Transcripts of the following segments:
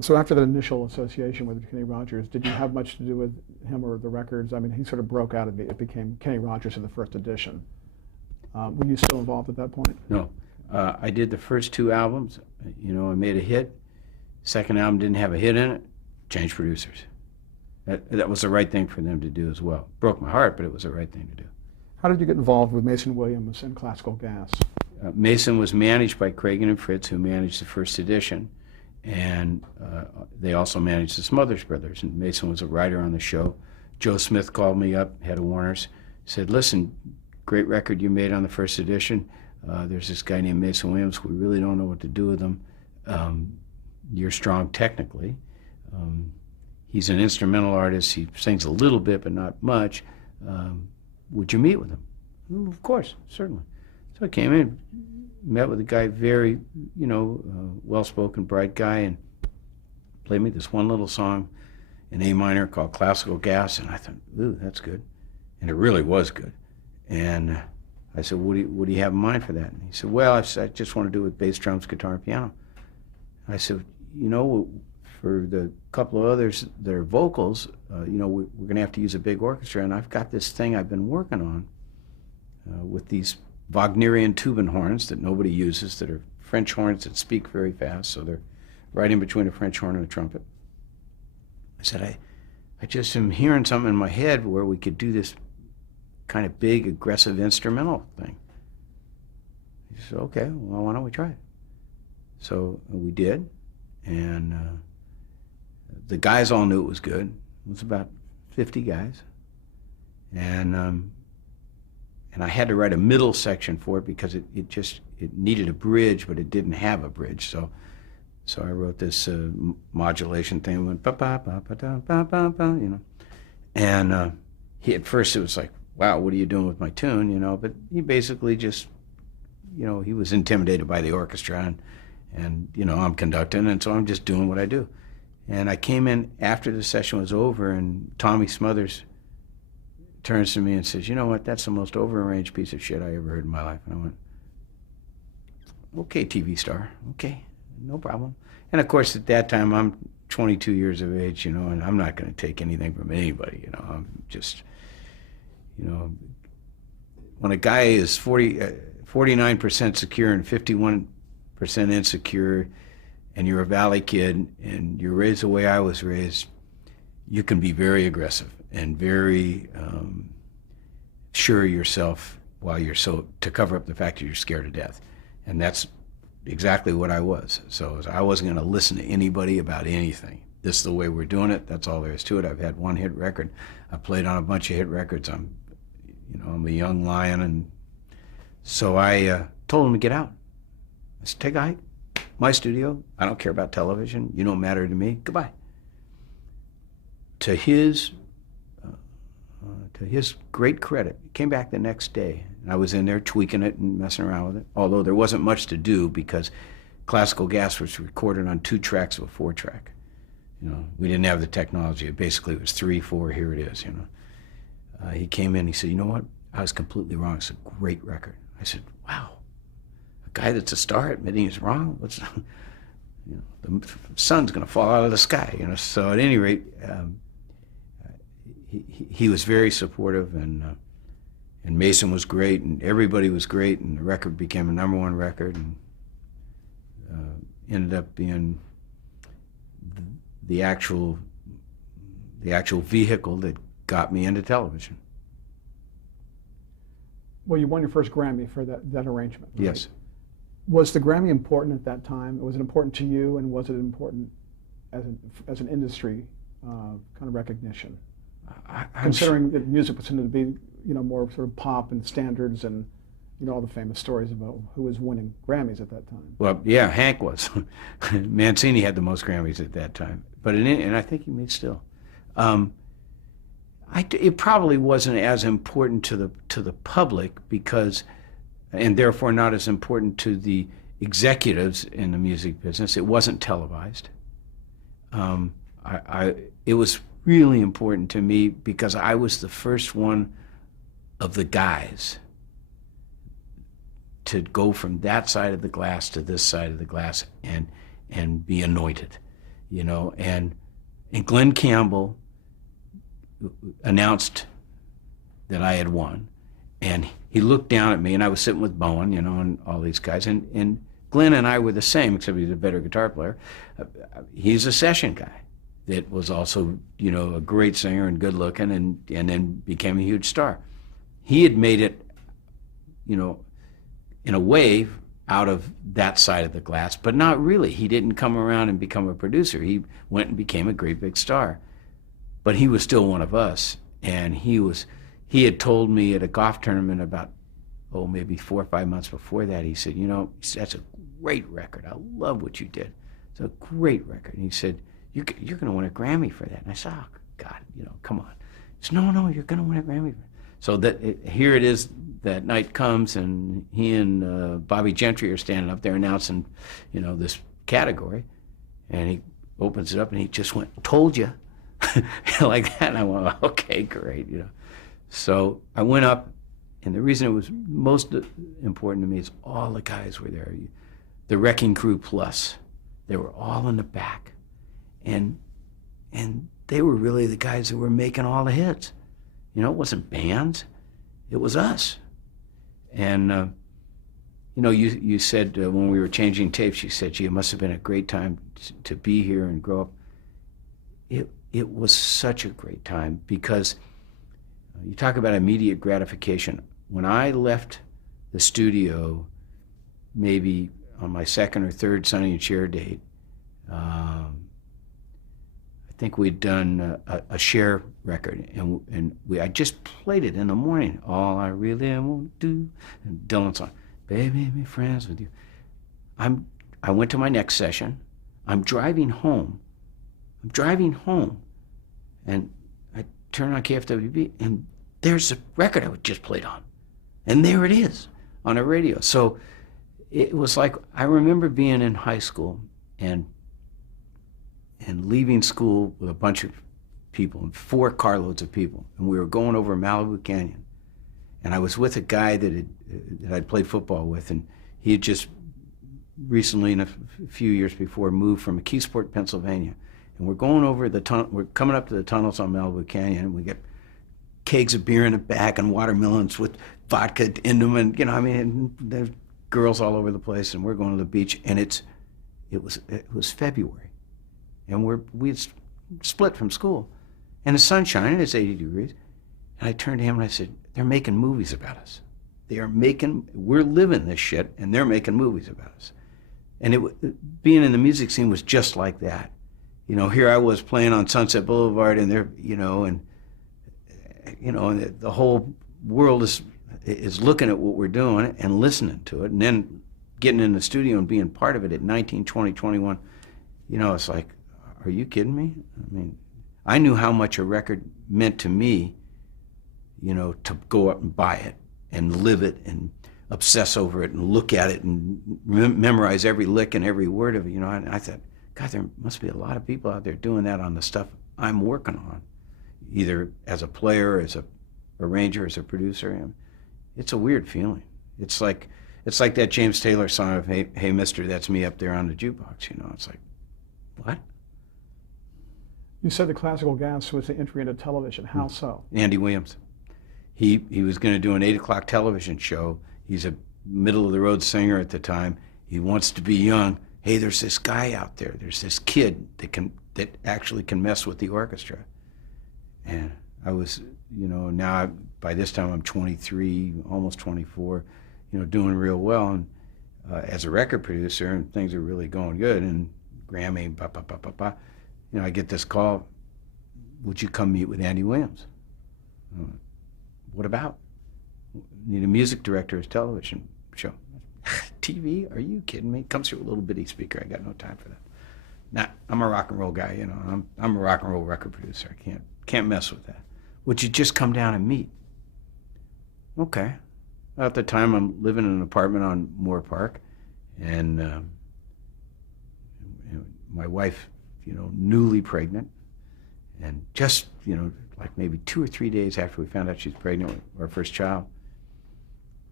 So after that initial association with Kenny Rogers, did you have much to do with him or the records? I mean, he sort of broke out. It became Kenny Rogers in the first edition. Were you still involved at that point? No. I did the first two albums. You know, I made a hit. Second album didn't have a hit in it. Changed producers. That was the right thing for them to do as well. Broke my heart, but it was the right thing to do. How did you get involved with Mason Williams and Classical Gas? Mason was managed by Cragen and Fritz, who managed the first edition, and they also managed the Smothers Brothers. And Mason was a writer on the show. Joe Smith called me up, head of Warner's, said, "Listen, great record you made on the first edition. There's this guy named Mason Williams. We really don't know what to do with him. You're strong technically. He's an instrumental artist. He sings a little bit, but not much. Would you meet with him?" Of course, certainly. So I came in, met with the guy, very, well-spoken, bright guy, and played me this one little song in A minor called Classical Gas, and I thought, ooh, that's good. And it really was good. And I said, what do you have in mind for that? And he said, well, I just want to do it with bass, drums, guitar, and piano. I said, for the couple of others that are vocals, we're going to have to use a big orchestra, and I've got this thing I've been working on with these Wagnerian tuban horns that nobody uses, that are French horns that speak very fast, so they're right in between a French horn and a trumpet. I said, I just am hearing something in my head where we could do this kind of big, aggressive instrumental thing. He said, okay, well, why don't we try it? So we did, and the guys all knew it was good. It was about 50 guys. And I had to write a middle section for it because it needed a bridge, but it didn't have a bridge. So I wrote this modulation thing. It went ba ba ba ba da ba ba ba, And at first it was like, wow, what are you doing with my tune, But he basically just, he was intimidated by the orchestra, and I'm conducting, and so I'm just doing what I do. And I came in after the session was over, and Tommy Smothers turns to me and says, you know what, that's the most overarranged piece of shit I ever heard in my life. And I went, okay, TV star, okay, no problem. And of course, at that time, I'm 22 years of age, and I'm not going to take anything from anybody, I'm just, when a guy is 49% secure and 51% insecure, and you're a Valley kid, and you're raised the way I was raised, you can be very aggressive and very sure of yourself while you're to cover up the fact that you're scared to death. And that's exactly what I was. So I wasn't going to listen to anybody about anything. This is the way we're doing it. That's all there is to it. I've had one hit record. I played on a bunch of hit records. I'm a young lion. And so I told him to get out. I said, take a hike. My studio. I don't care about television. You don't matter to me. Goodbye. To his great credit, he came back the next day, and I was in there tweaking it and messing around with it, although there wasn't much to do because Classical Gas was recorded on 2 tracks of a 4-track. We didn't have the technology. It basically was 3, 4, here it is, He came in, he said, you know what? I was completely wrong. It's a great record. I said, wow, a guy that's a star admitting he's wrong? The sun's going to fall out of the sky, So at any rate, he was very supportive, and Mason was great, and everybody was great, and the record became a #1 record, and ended up being the actual vehicle that got me into television. Well, you won your first Grammy for that arrangement, right? Yes. Was the Grammy important at that time? Was it important to you, and was it important as an industry kind of recognition? Considering that music was tended to be, more sort of pop and standards, and all the famous stories about who was winning Grammys at that time. Well, yeah, Hank was. Mancini had the most Grammys at that time, and I think he may still. It probably wasn't as important to the public because, and therefore not as important to the executives in the music business. It wasn't televised. It was really important to me because I was the first one of the guys to go from that side of the glass to this side of the glass and be anointed. you know, and Glenn Campbell announced that I had won, and he looked down at me, and I was sitting with Bowen, you know, and all these guys, and Glenn and I were the same, except he's a better guitar player. He's a session guy that was also, you know, a great singer and good looking, and then became a huge star. He had made it, you know, in a way out of that side of the glass, but not really. He didn't come around and become a producer. He went and became a great big star. But he was still one of us, and he had told me at a golf tournament about, maybe 4 or 5 months before that, he said, you know, that's a great record. I love what you did. It's a great record. And he said, you're going to win a Grammy for that. And I said, oh, God, you know, come on. He said, no, you're going to win a Grammy for it. So here it is, that night comes, and he and Bobby Gentry are standing up there announcing, you know, this category. And he opens it up, and he just went, told you, like that. And I went, okay, great, you know. So I went up, and the reason it was most important to me is all the guys were there. The Wrecking Crew Plus, they were all in the back. And they were really the guys that were making all the hits. You know, it wasn't bands, it was us. And, you know, you said when we were changing tapes, you said, gee, it must have been a great time to be here and grow up. It was such a great time, because you talk about immediate gratification. When I left the studio, maybe on my second or third Sonny and Cher date, I think we'd done a Cher record, and I just played it in the morning. All I really want to do, and Dylan's song, baby, be friends with you. I went to my next session. I'm driving home, and I turn on KFWB, and there's the record I just played on, and there it is on a radio. So it was like, I remember being in high school and leaving school with a bunch of people, 4 carloads of people, and we were going over Malibu Canyon. And I was with a guy that I'd played football with, and he had just recently, in a few years before, moved from McKeesport, Pennsylvania. And we're going over we're coming up to the tunnels on Malibu Canyon, and we get kegs of beer in the back and watermelons with vodka in them, and, you know, I mean, there's girls all over the place, and we're going to the beach, and it was February. And we split from school, and the sun's shining, it's 80 degrees. And I turned to him and I said, they're making movies about us. We're living this shit, and they're making movies about us. And being in the music scene was just like that. You know, here I was playing on Sunset Boulevard, and they're, you know, and the whole world is looking at what we're doing and listening to it, and then getting in the studio and being part of it at 19, 20, 21. You know, it's like, are you kidding me? I mean, I knew how much a record meant to me, you know, to go up and buy it and live it and obsess over it and look at it and memorize every lick and every word of it, you know. And I thought, God, there must be a lot of people out there doing that on the stuff I'm working on, either as a player, as a arranger, as a producer. It's a weird feeling. It's like that James Taylor song of Hey Mister, that's me up there on the jukebox, you know. It's like, what? You said the classical gas was the entry into television. How so? Andy Williams. He was going to do an 8 o'clock television show. He's a middle-of-the-road singer at the time. He wants to be young. Hey, there's this guy out there. There's this kid that actually can mess with the orchestra. And I was, you know, now by this time I'm 23, almost 24, you know, doing real well. And as a record producer, and things are really going good, and Grammy, you know, I get this call, would you come meet with Andy Williams? What about? Need a music director as television show. TV? Are you kidding me? Comes through a little bitty speaker. I got no time for that. Nah, I'm a rock and roll guy, you know. I'm a rock and roll record producer. I can't mess with that. Would you just come down and meet? Okay. At the time, I'm living in an apartment on Moore Park, and my wife, you know, newly pregnant, and just, you know, like maybe 2 or 3 days after we found out she's pregnant with our first child.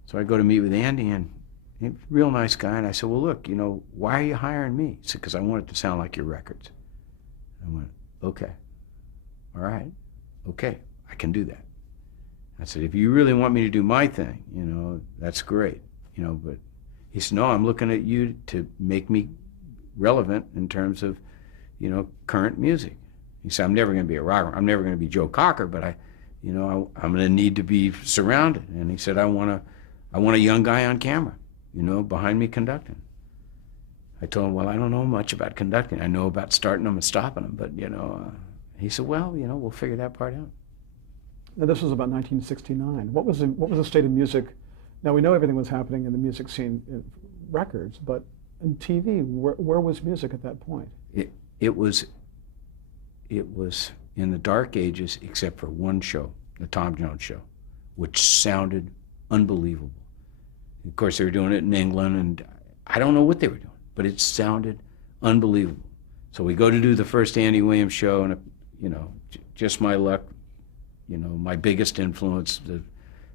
So I go to meet with Andy, and he's a real nice guy, and I said, well, look, you know, why are you hiring me? He said, because I want it to sound like your records. I went, okay, all right, okay, I can do that. I said, if you really want me to do my thing, you know, that's great, you know, but he said, no, I'm looking at you to make me relevant in terms of, you know, current music. He said, I'm never going to be a rocker. I'm never going to be Joe Cocker, but I'm going to need to be surrounded. And he said, I want a young guy on camera, you know, behind me conducting. I told him, well, I don't know much about conducting. I know about starting them and stopping them, but, you know, he said, well, you know, we'll figure that part out. Now, this was about 1969. What was the state of music? Now, we know everything was happening in the music scene, records, but in TV, where was music at that point? It was in the dark ages, except for one show, the Tom Jones Show, which sounded unbelievable. Of course, they were doing it in England, and I don't know what they were doing, but it sounded unbelievable. So we go to do the first Andy Williams show, and, you know, just my luck, you know, my biggest influence, the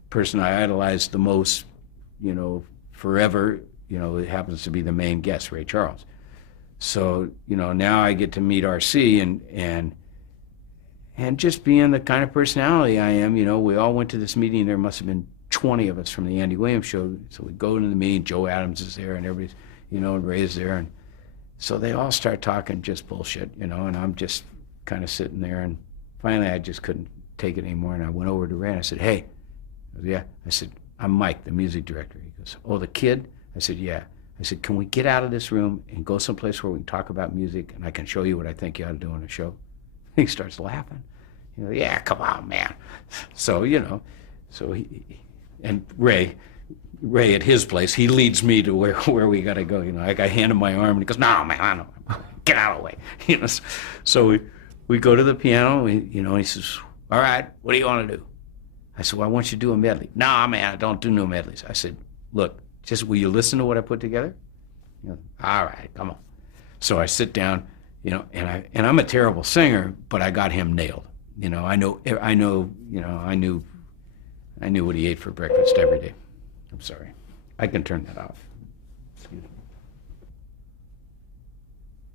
person I idolized the most, you know, forever, you know, it happens to be the main guest, Ray Charles. So, you know, now I get to meet RC and just being the kind of personality I am, you know, we all went to this meeting. There must have been 20 of us from the Andy Williams show. So we go into the meeting, Joe Adams is there and everybody's, you know, and Ray's there. And so they all start talking just bullshit, you know, and I'm just kind of sitting there. And finally I just couldn't take it anymore. And I went over to Ray and I said, hey, yeah. I said, I'm Mike, the music director. He goes, oh, the kid? I said, yeah. I said, can we get out of this room and go someplace where we can talk about music and I can show you what I think you ought to do on a show? He starts laughing. You know, yeah, come on, man. So, you know, and Ray at his place, he leads me to where we got to go. You know, I hand him my arm and he goes, no, man, I know. Get out of the way. You know, so we go to the piano, you know, he says, all right, what do you want to do? I said, well, I want you to do a medley. No, man, I don't do no medleys. I said, look, just will you listen to what I put together? You know, all right, come on. So I sit down, you know, and I'm a terrible singer, but I got him nailed. You know, I knew what he ate for breakfast every day. I'm sorry. I can turn that off. Excuse me.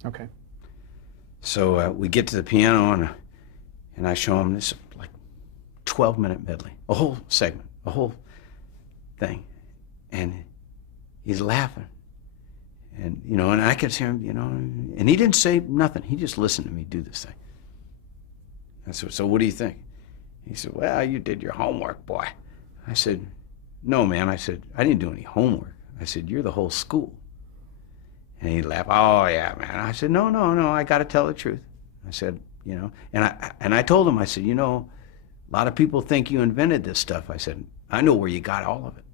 Okay. So we get to the piano and I show him this like 12-minute medley, a whole segment, a whole thing. And he's laughing. And, you know, and I could hear him, you know, and he didn't say nothing. He just listened to me do this thing. I said, so what do you think? He said, well, you did your homework, boy. I said, no, man. I said, I didn't do any homework. I said, you're the whole school. And he laughed, oh, yeah, man. I said, no, I got to tell the truth. I said, you know, and I told him, I said, you know, a lot of people think you invented this stuff. I said, I know where you got all of it.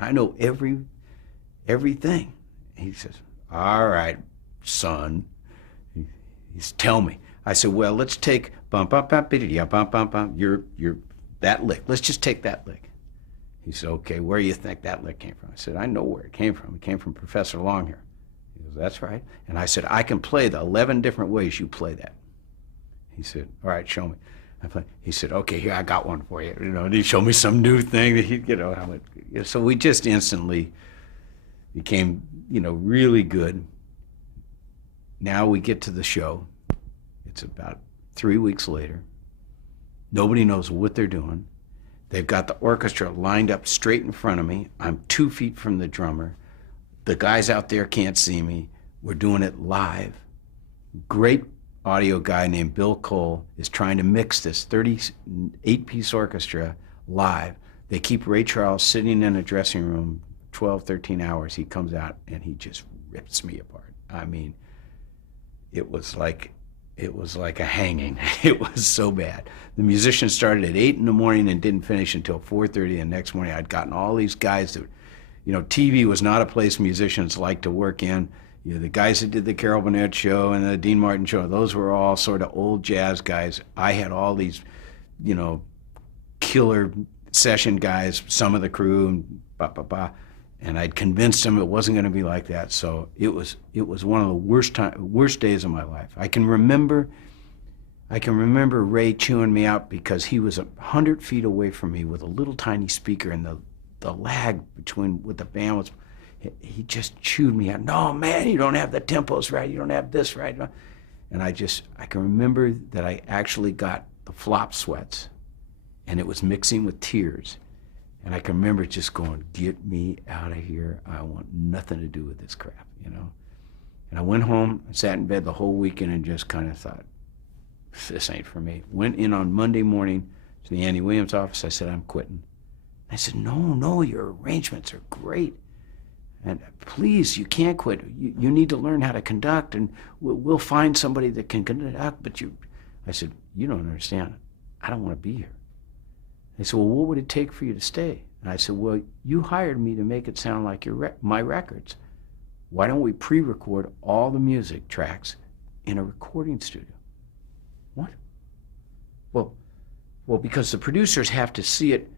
I know everything. He says, all right, son. He's tell me. I said, well, let's take bum bum bum biddy bum bum bum. You're that lick. Let's just take that lick. He said, okay, where do you think that lick came from? I said, I know where it came from. It came from Professor Longhair. He goes, that's right. And I said, I can play the 11 different ways you play that. He said, all right, show me. He said, okay, here, I got one for you. You know, and he showed me some new thing that he, you know, how it, so we just instantly became, you know, really good. Now we get to the show. It's about 3 weeks later. Nobody knows what they're doing. They've got the orchestra lined up straight in front of me. I'm 2 feet from the drummer. The guys out there can't see me. We're doing it live. Great audio guy named Bill Cole is trying to mix this 38-piece orchestra live. They keep Ray Charles sitting in a dressing room 12, 13 hours. He comes out and he just rips me apart. I mean, it was like a hanging. It was so bad. The musicians started at 8 in the morning and didn't finish until 4:30 the next morning. I'd gotten all these guys that, you know, TV was not a place musicians liked to work in. You know, the guys that did the Carol Burnett show and the Dean Martin show, those were all sort of old jazz guys. I had all these, you know, killer session guys, some of the crew, and and I'd convinced them it wasn't going to be like that. So it was one of the worst days of my life. I can remember Ray chewing me out because he was 100 feet away from me with a little tiny speaker, and the lag between what the band was. He just chewed me out. No, man, you don't have the tempos right. You don't have this right. And I can remember that I actually got the flop sweats, and it was mixing with tears. And I can remember just going, get me out of here. I want nothing to do with this crap, you know. And I went home, I sat in bed the whole weekend and just kind of thought, this ain't for me. Went in on Monday morning to the Andy Williams office. I said, I'm quitting. I said, no, your arrangements are great. And please, you can't quit. You need to learn how to conduct, and we'll find somebody that can conduct. But I said, you don't understand. I don't want to be here. They said, well, what would it take for you to stay? And I said, well, you hired me to make it sound like my records. Why don't we pre-record all the music tracks in a recording studio? What? Well, because the producers have to see it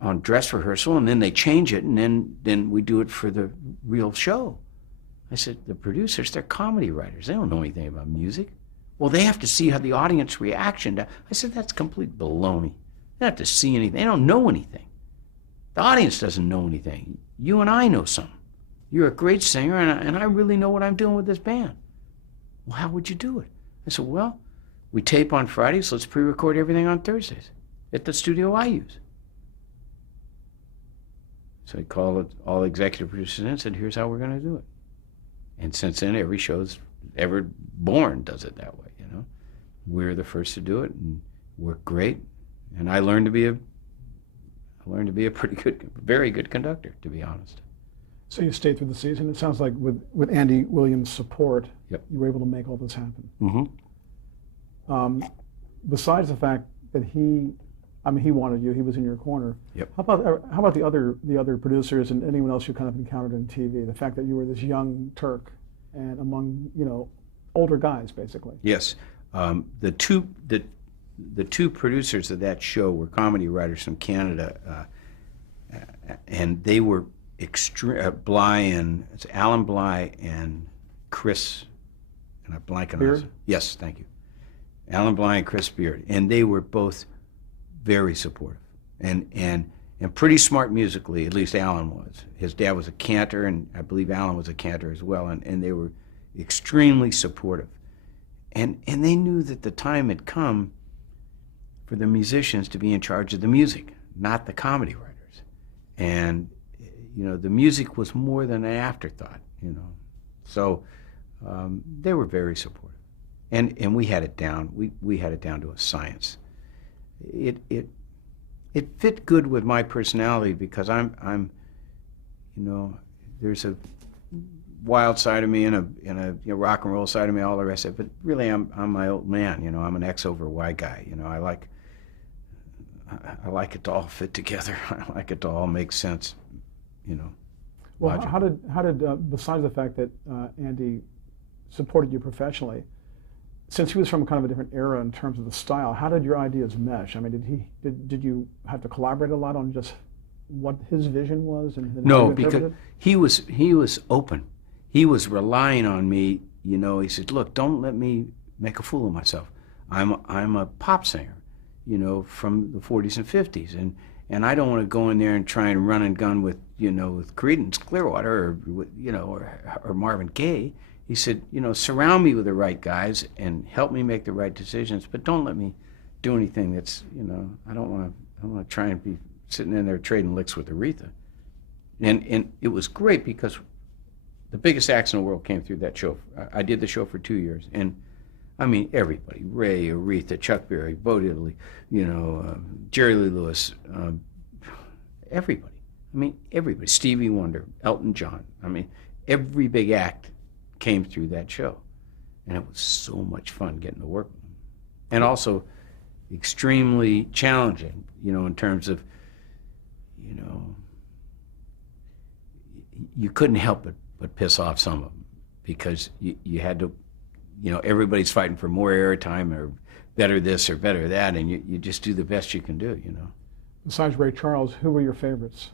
on dress rehearsal, and then they change it, and then we do it for the real show. I said, the producers, they're comedy writers. They don't know anything about music. Well, they have to see how the audience reaction. I said, that's complete baloney. They don't have to see anything. They don't know anything. The audience doesn't know anything. You and I know something. You're a great singer, and I really know what I'm doing with this band. Well, how would you do it? I said, well, we tape on Fridays. Let's pre-record everything on Thursdays at the studio I use. So he called all the executive producers in and said, here's how we're going to do it. And since then, every show's ever born does it that way, you know. We're the first to do it, and we're great. And I learned to be a pretty good, very good conductor, to be honest. So you stayed through the season. It sounds like with Andy Williams' support, Yep. you were able to make all this happen. Mm-hmm. Besides the fact that he wanted you, he was in your corner. Yep. How about the other producers and anyone else you kind of encountered on TV? The fact that you were this young Turk and among older guys, basically. Yes, the two producers of that show were comedy writers from Canada, and they were it's Alan Bly and Chris, and I blank on Beard? Yes, thank you. Alan Bly and Chris Beard, and they were both very supportive and pretty smart musically. At least Alan was. His dad was a cantor, and I believe Alan was a cantor as well. And they were extremely supportive, and they knew that the time had come for the musicians to be in charge of the music, not the comedy writers. And the music was more than an afterthought. So they were very supportive, and we had it down. We had it down to a science. It fit good with my personality because I'm there's a wild side of me and a rock and roll side of me, all the rest of it. But really, I'm my old man. I'm an X over Y guy. I like it to all fit together. I like it to all make sense. Well, how did besides the fact that Andy supported you professionally, since he was from kind of a different era in terms of the style, how did your ideas mesh? I mean, did you have to collaborate a lot on just what his vision was and no, because he was open. He was relying on me. He said, "Look, don't let me make a fool of myself. I'm a pop singer, from the 40s and 50s, and I don't want to go in there and try and run and gun with with Creedence Clearwater or Marvin Gaye." He said, surround me with the right guys and help me make the right decisions, but don't let me do anything that's, I don't want to try and be sitting in there trading licks with Aretha. And it was great because the biggest acts in the world came through that show. I did the show for 2 years, and I mean, everybody, Ray, Aretha, Chuck Berry, Bo Diddley, Jerry Lee Lewis, everybody. I mean, everybody, Stevie Wonder, Elton John. I mean, every big act came through that show, and it was so much fun getting to work with them, and also extremely challenging, in terms of, you couldn't help but piss off some of them because you had to, everybody's fighting for more airtime or better this or better that, and you just do the best you can do, Besides Ray Charles, who were your favorites?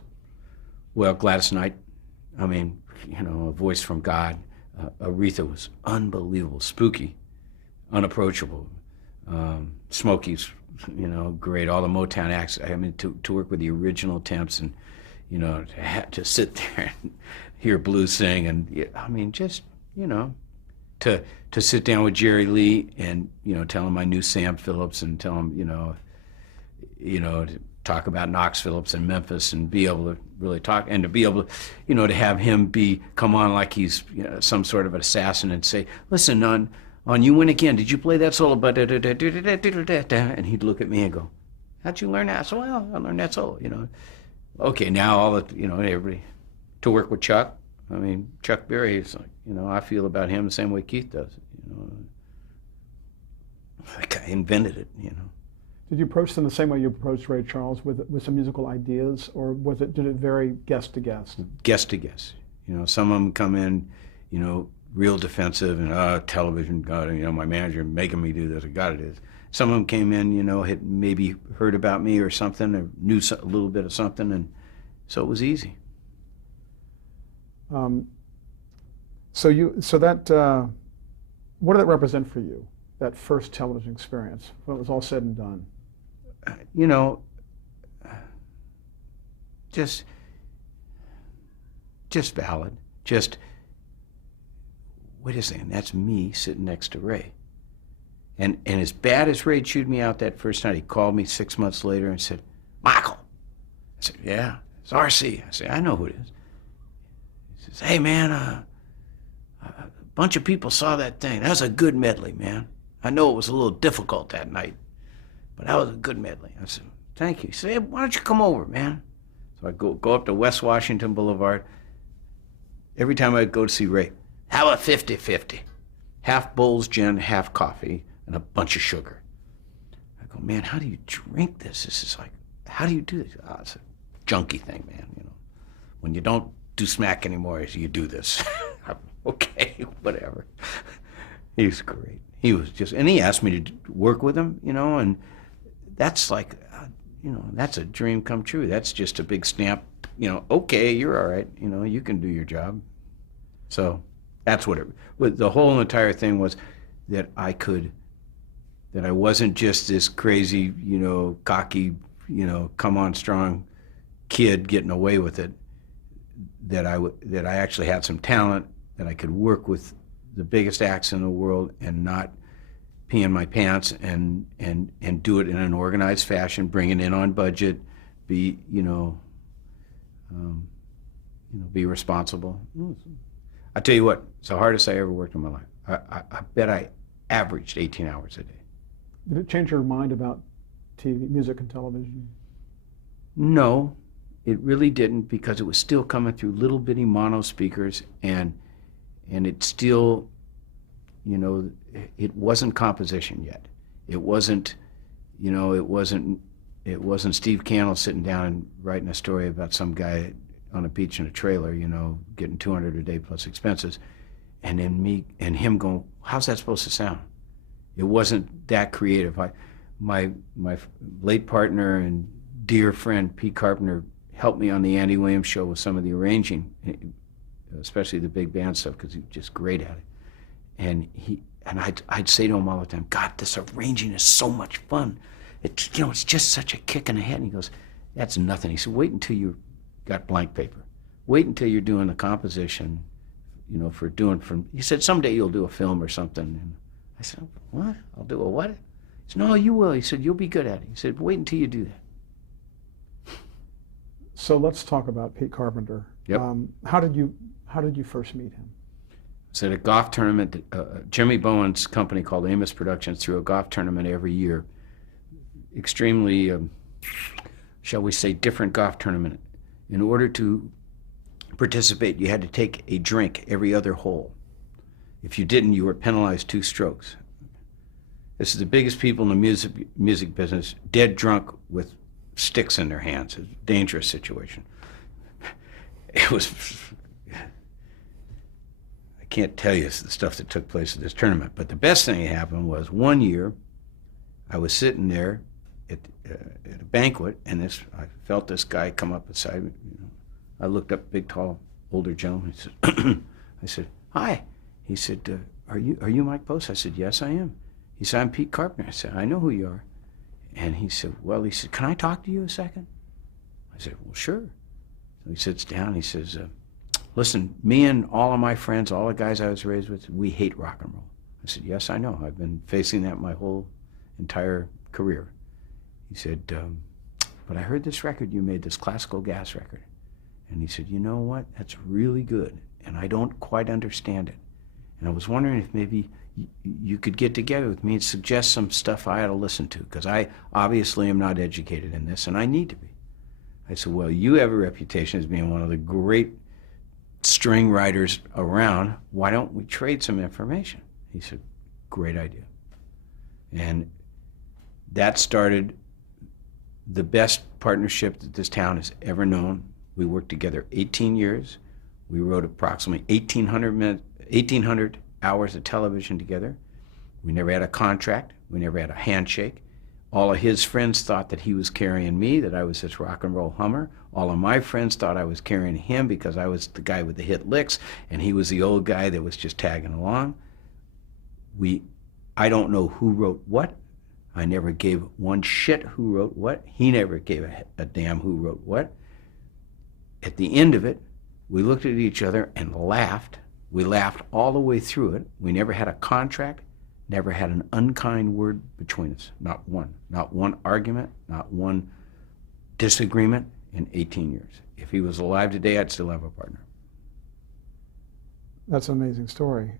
Well, Gladys Knight, I mean, a voice from God. Aretha was unbelievable, spooky, unapproachable. Smokey's, great. All the Motown acts. I mean, to work with the original Temps and, to sit there and hear blues sing, and I mean, just, to sit down with Jerry Lee and, you know, tell him I knew Sam Phillips and tell him, you know, to talk about Knox Phillips and Memphis and be able to really talk, and to be able to, you know, to have him come on like he's, you know, some sort of an assassin and say, listen, on You Win Again, did you play that solo? And he'd look at me and go, how'd you learn that? I said, well, I learned that solo, you know. Okay, now all the, you know, everybody, to work with Chuck, I mean, Chuck Berry is like, you know, I feel about him the same way Keith does, you know. The guy invented it, you know. Did you approach them the same way you approached Ray Charles with some musical ideas, or did it vary guest to guest? Guest to guest. You know, some of them come in, you know, real defensive and television, God, you know, my manager making me do this, God it is. Some of them came in, you know, had maybe heard about me or something, or knew a little bit of something, and so it was easy. So that what did that represent for you? That first television experience, when it was all said and done? You know, just valid. Just, wait a second, that's me sitting next to Ray. And as bad as Ray chewed me out that first night, he called me 6 months later and said, Michael. I said, yeah, it's RC. I said, I know who it is. He says, hey, man, a bunch of people saw that thing. That was a good medley, man. I know it was a little difficult that night, but that was a good medley. I said, thank you. He said, hey, why don't you come over, man? So I go up to West Washington Boulevard. Every time I'd go to see Ray, how about 50-50? Half Bulls gin, half coffee, and a bunch of sugar. I go, man, how do you drink this? This is like, how do you do this? Oh, it's a junkie thing, man, you know. When you don't do smack anymore, you do this. Okay, whatever. He was great. He was just, and he asked me to work with him, you know, and that's like, you know, that's a dream come true. That's just a big stamp, you know, okay, you're all right, you know, you can do your job. So that's what the whole entire thing was, that I wasn't just this crazy, you know, cocky, you know, come on strong kid getting away with it, that I actually had some talent, that I could work with the biggest acts in the world and not pee in my pants, and do it in an organized fashion, bring it in on budget, be, you know, be responsible. I tell you what, it's the hardest I ever worked in my life. I bet I averaged 18 hours a day. Did it change your mind about TV, music and television? No, it really didn't, because it was still coming through little bitty mono speakers, and it still, you know, it wasn't composition yet. It wasn't, you know, it wasn't Steve Cannell sitting down and writing a story about some guy on a beach in a trailer, you know, getting $200 a day plus expenses, and then me and him going, how's that supposed to sound? It wasn't that creative. My late partner and dear friend Pete Carpenter helped me on the Andy Williams show with some of the arranging, especially the big band stuff, because he was just great at it. And I'd say to him all the time, God, this arranging is so much fun. It's, you know, it's just such a kick in the head. And he goes, that's nothing. He said, wait until you got blank paper. Wait until you're doing the composition, you know, he said, someday you'll do a film or something. And I said, what? I'll do a what? He said, no, you will. He said, you'll be good at it. He said, wait until you do that. So let's talk about Pete Carpenter. Yep. How did you first meet him? It's at a golf tournament. Jimmy Bowen's company called Amos Productions threw a golf tournament every year. Extremely, shall we say, different golf tournament. In order to participate, you had to take a drink every other hole. If you didn't, you were penalized 2 strokes. This is the biggest people in the music business, dead drunk with sticks in their hands. It's a dangerous situation. It was, I can't tell you the stuff that took place at this tournament, but the best thing that happened was one year I was sitting there at a banquet, and I felt this guy come up beside me. You know, I looked up, big, tall, older gentleman. He said, I said, hi. He said, are you Mike Post? I said, yes, I am. He said, I'm Pete Carpenter. I said, I know who you are. And he said, well, he said, can I talk to you a second? I said, well, sure. So he sits down. He says, listen, me and all of my friends, all the guys I was raised with, we hate rock and roll. I said, yes, I know. I've been facing that my whole entire career. He said, but I heard this record you made, this classical gas record. And he said, you know what? That's really good, and I don't quite understand it. And I was wondering if maybe you could get together with me and suggest some stuff I ought to listen to, because I obviously am not educated in this, and I need to be. I said, well, you have a reputation as being one of the great string writers around. Why don't we trade some information? He said, great idea. And that started the best partnership that this town has ever known. We worked together 18 years. We wrote approximately 1,800 hours of television together. We never had a contract. We never had a handshake. All of his friends thought that he was carrying me, that I was this rock and roll hummer. All of my friends thought I was carrying him because I was the guy with the hit licks, and he was the old guy that was just tagging along. I don't know who wrote what. I never gave one shit who wrote what. He never gave a damn who wrote what. At the end of it, we looked at each other and laughed. We laughed all the way through it. We never had a contract, never had an unkind word between us. Not one. Not one argument, not one disagreement in 18 years. If he was alive today, I'd still have a partner. That's an amazing story.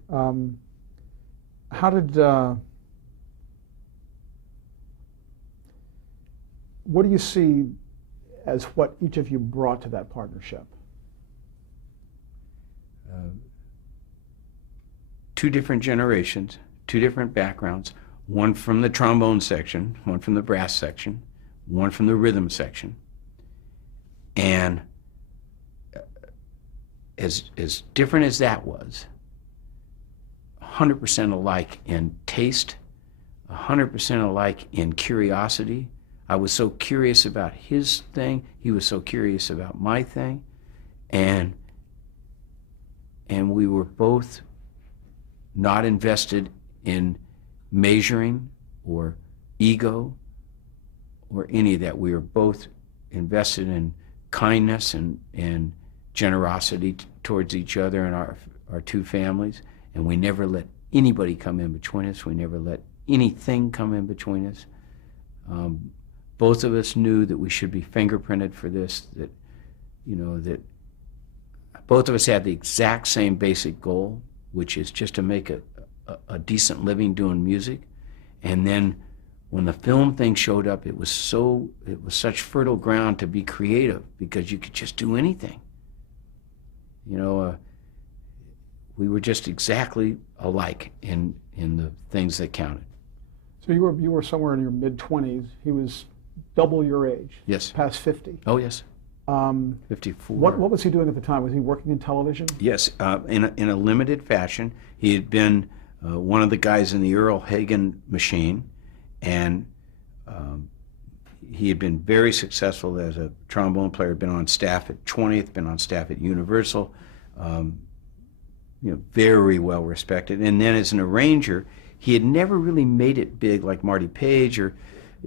What do you see as what each of you brought to that partnership? Two different generations, two different backgrounds, one from the trombone section, one from the brass section, one from the rhythm section. And as different as that was, 100% alike in taste, 100% alike in curiosity. I was so curious about his thing, he was so curious about my thing, and we were both not invested in measuring or ego or any of that. We were both invested in kindness and generosity towards each other and our two families, and we never let anybody come in between us. We never let anything come in between us. Both of us knew that we should be fingerprinted for this, that both of us had the exact same basic goal, which is just to make a decent living doing music. And then when the film thing showed up, it was such fertile ground to be creative, because you could just do anything. We were just exactly alike in the things that counted. So you were somewhere in your mid-20s. He was double your age. Yes. Past 50. Oh, yes. 54. What was he doing at the time? Was he working in television? Yes, in a limited fashion. He had been one of the guys in the Earl Hagen machine, and he had been very successful as a trombone player. Been on staff at 20th, been on staff at Universal. Very well respected. And then as an arranger, he had never really made it big like Marty Page or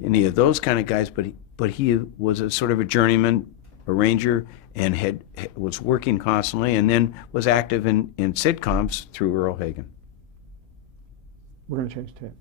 any of those kind of guys, but he was a sort of a journeyman arranger and was working constantly, and then was active in sitcoms through Earl Hagen. We're going to change tape.